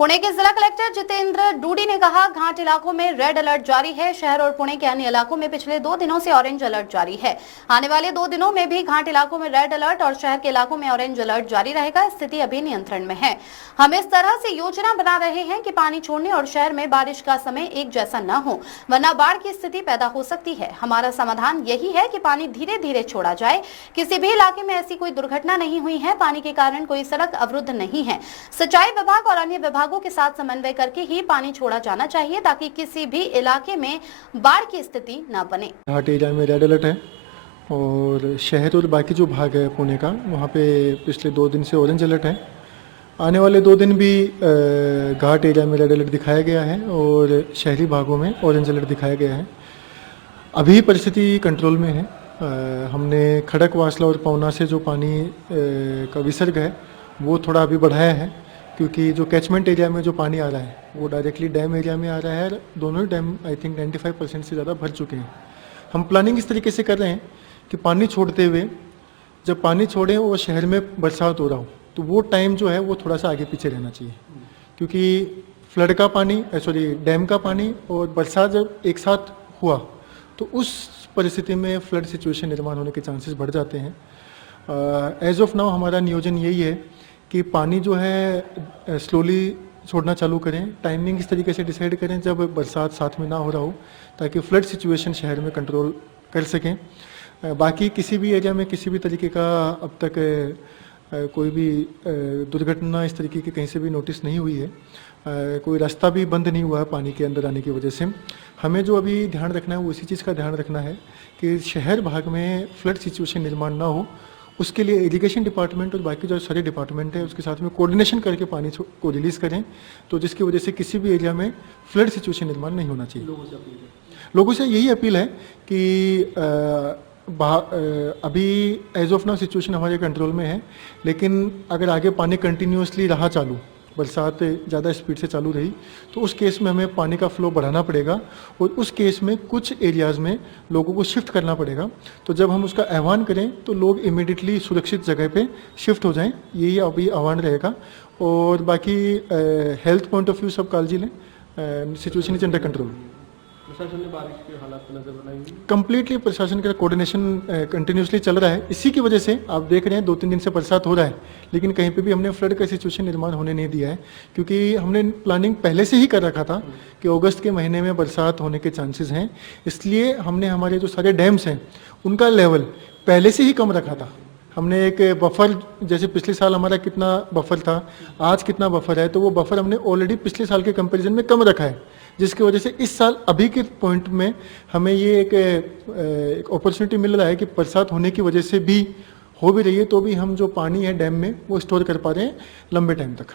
पुणे के जिला कलेक्टर जितेंद्र डूडी ने कहा, घाट इलाकों में रेड अलर्ट जारी है। शहर और पुणे के अन्य इलाकों में पिछले 2 दिनों से ऑरेंज अलर्ट जारी है। आने वाले 2 दिनों में भी घाट इलाकों में रेड अलर्ट और शहर के इलाकों में ऑरेंज अलर्ट जारी रहेगा। स्थिति अभी नियंत्रण में है। हम इस तरह से योजना बना रहे हैं कि पानी छोड़ने और शहर में बारिश का समय एक जैसा न हो, वरना बाढ़ की स्थिति पैदा हो सकती है। हमारा समाधान यही है कि पानी धीरे धीरे छोड़ा जाए। किसी भी इलाके में ऐसी कोई दुर्घटना नहीं हुई है। पानी के कारण कोई सड़क अवरुद्ध नहीं है। सिंचाई विभाग और अन्य विभागों के साथ समन्वय करके ही पानी छोड़ा जाना चाहिए, ताकि किसी भी इलाके में बाढ़ की स्थिति न बने। घाट एरिया में रेड अलर्ट है और शहर और बाकी जो भाग है पुणे का, वहाँ पे पिछले 2 दिन से ऑरेंज अलर्ट है। आने वाले 2 दिन भी घाट एरिया में रेड अलर्ट दिखाया गया है और शहरी भागों में ऑरेंज अलर्ट दिखाया गया है। अभी परिस्थिति कंट्रोल में है। हमने खड़क वासला और पवना से जो पानी का विसर्ग है वो थोड़ा अभी बढ़ाया है, क्योंकि जो कैचमेंट एरिया में जो पानी आ रहा है वो डायरेक्टली डैम एरिया में आ रहा है। दोनों ही डैम आई थिंक 95% से ज़्यादा भर चुके हैं। हम प्लानिंग इस तरीके से कर रहे हैं कि पानी छोड़ते हुए, जब पानी छोड़ें और शहर में बरसात हो रहा हो, तो वो टाइम जो है वो थोड़ा सा आगे पीछे रहना चाहिए, क्योंकि फ्लड का पानी डैम का पानी और बरसात जब एक साथ हुआ तो उस परिस्थिति में फ्लड सिचुएशन निर्माण होने के चांसेस बढ़ जाते हैं। एज ऑफ नाउ हमारा नियोजन यही है कि पानी जो है स्लोली छोड़ना चालू करें। टाइमिंग इस तरीके से डिसाइड करें जब बरसात साथ में ना हो रहा हो, ताकि फ्लड सिचुएशन शहर में कंट्रोल कर सकें। बाकी किसी भी एरिया में किसी भी तरीके का अब तक कोई भी दुर्घटना इस तरीके की कहीं से भी नोटिस नहीं हुई है। कोई रास्ता भी बंद नहीं हुआ है पानी के अंदर आने की वजह से। हमें जो अभी ध्यान रखना है वो इसी चीज़ का ध्यान रखना है कि शहर भाग में फ्लड सिचुएशन निर्माण ना हो। उसके लिए इरिगेशन डिपार्टमेंट और बाकी जो सारे डिपार्टमेंट है उसके साथ में कोऑर्डिनेशन करके पानी को रिलीज़ करें, तो जिसकी वजह से किसी भी एरिया में फ्लड सिचुएशन निर्माण नहीं होना चाहिए। लोगों से यही अपील है कि अभी एज ऑफ नाउ सिचुएशन हमारे कंट्रोल में है, लेकिन अगर आगे पानी कंटिन्यूसली रहा चालू, बरसात ज़्यादा स्पीड से चालू रही, तो उस केस में हमें पानी का फ्लो बढ़ाना पड़ेगा और उस केस में कुछ एरियाज़ में लोगों को शिफ्ट करना पड़ेगा। तो जब हम उसका आह्वान करें तो लोग इमीडिएटली सुरक्षित जगह पे शिफ्ट हो जाएं, यही अभी आह्वान रहेगा। और बाकी हेल्थ पॉइंट ऑफ व्यू सब काळजी लें। Situation is under control. प्रशासन ने बारिश के हालात पर नजर बनाई हुई। कंप्लीटली प्रशासन का कोऑर्डिनेशन कंटिन्यूसली चल रहा है। इसी की वजह से आप देख रहे हैं 2-3 दिन से बरसात हो रहा है, लेकिन कहीं पे भी हमने फ्लड का सिचुएशन निर्माण होने नहीं दिया है, क्योंकि हमने प्लानिंग पहले से ही कर रखा था कि अगस्त के महीने में बरसात होने के चांसेस हैं। इसलिए हमने हमारे जो सारे डैम्स हैं उनका लेवल पहले से ही कम रखा था। हमने एक बफर, जैसे पिछले साल हमारा कितना बफर था, आज कितना बफर है, तो वो बफर हमने ऑलरेडी पिछले साल के कंपैरिजन में कम रखा है, जिसकी वजह से इस साल अभी के पॉइंट में हमें ये एक अपॉर्चुनिटी मिल रहा है कि बरसात होने की वजह से भी हो भी रही है तो भी हम जो पानी है डैम में वो स्टोर कर पा रहे हैं लंबे टाइम तक।